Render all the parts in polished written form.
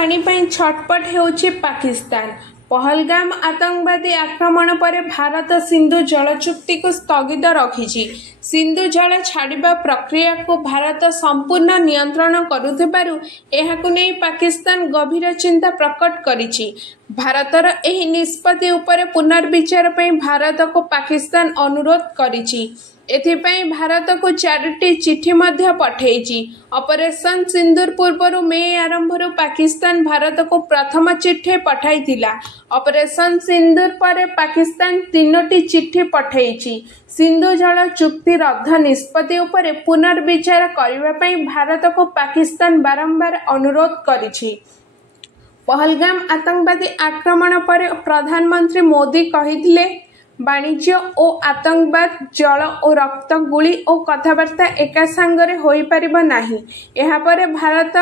पानी पर छटपट होउछि पाकिस्तान। पहलगाम आतंकवादी आक्रमण पर भारत सिंधु जल चुक्ति को स्थगित रखिछि। सिंधु जल छाड़िबा प्रक्रिया को भारत संपूर्ण नियंत्रण करुथिबारु एहाकु नै पाकिस्तान गभीर चिंता प्रकट करिछि। भारतर एही निष्पत्ति उपरे पुनर्विचार पई भारत को पाकिस्तान अनुरोध करिछि। एथिपाई भारत को 4टी चिठी मध्य पठेइछि। ऑपरेशन सिंदूर पूर्व मे आरंभ पाकिस्तान भारत को प्रथम चिठी पठाइथिला। ऑपरेशन सिंदूर पर पाकिस्तान 3टी चिठी पठाइछि। सिंधु जल चुक्ति रद्द निष्पत्ति उपरे पुनर्विचार करिबा पई भारत को पाकिस्तान बारंबार अनुरोध करिछि। पहलगाम आतंकवादी आक्रमण पर प्रधानमंत्री मोदी कहिथिले वाणिज्य और आतंकवाद जल और रक्त गुली और कथबार्ता एका सांगरे होई परिबो नाही। एहा परे भारत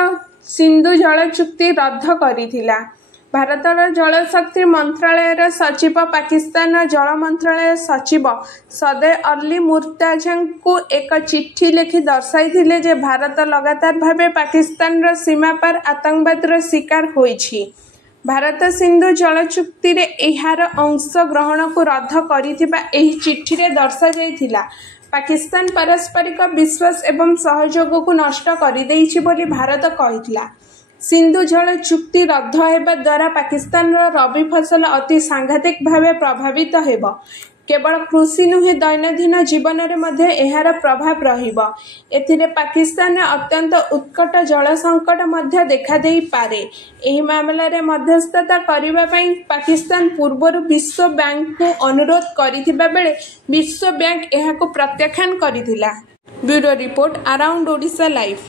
सिंधु जल चुक्ति रद्द करिथिला। भारतर जल शक्ति मंत्रालय सचिव पाकिस्तान जल मंत्रालय सचिव सदे अली मुर्ताजा को एक चिट्ठी लिखि दर्शाइथिले जे भारत लगातार भावे पाकिस्तान सीमा पर आतंकवाद शिकार होइछि। भारत सिंधु जल चुक्ति रे एहार अंश ग्रहण को रद्द करिथिबा एही चिट्ठी रे दर्शा जाइथिला। पाकिस्तान पारस्परिक विश्वास एवं सहयोग को नष्ट करि देइछि बोली भारत कहिथिला। सिंधु जल चुक्ति रद्द हेबा द्वारा पाकिस्तान रबी फसल अति सांघातिक भावे प्रभावित हेबो। केवल कृषि नुहे दैनंदिन जीवन रे मध्य एहार प्रभाव रहिबो। एथिरे पाकिस्तान अत्यंत उत्कट जल संकट मध्य देखा देई पारे। एही मामला रे मध्यस्थता करिबा पई पाकिस्तान पूर्वरु विश्व बैंक को अनुरोध करिथिबा बेले विश्व बैंक एहाको प्रत्याख्यान करिथिला। Bureau report around Odisha live.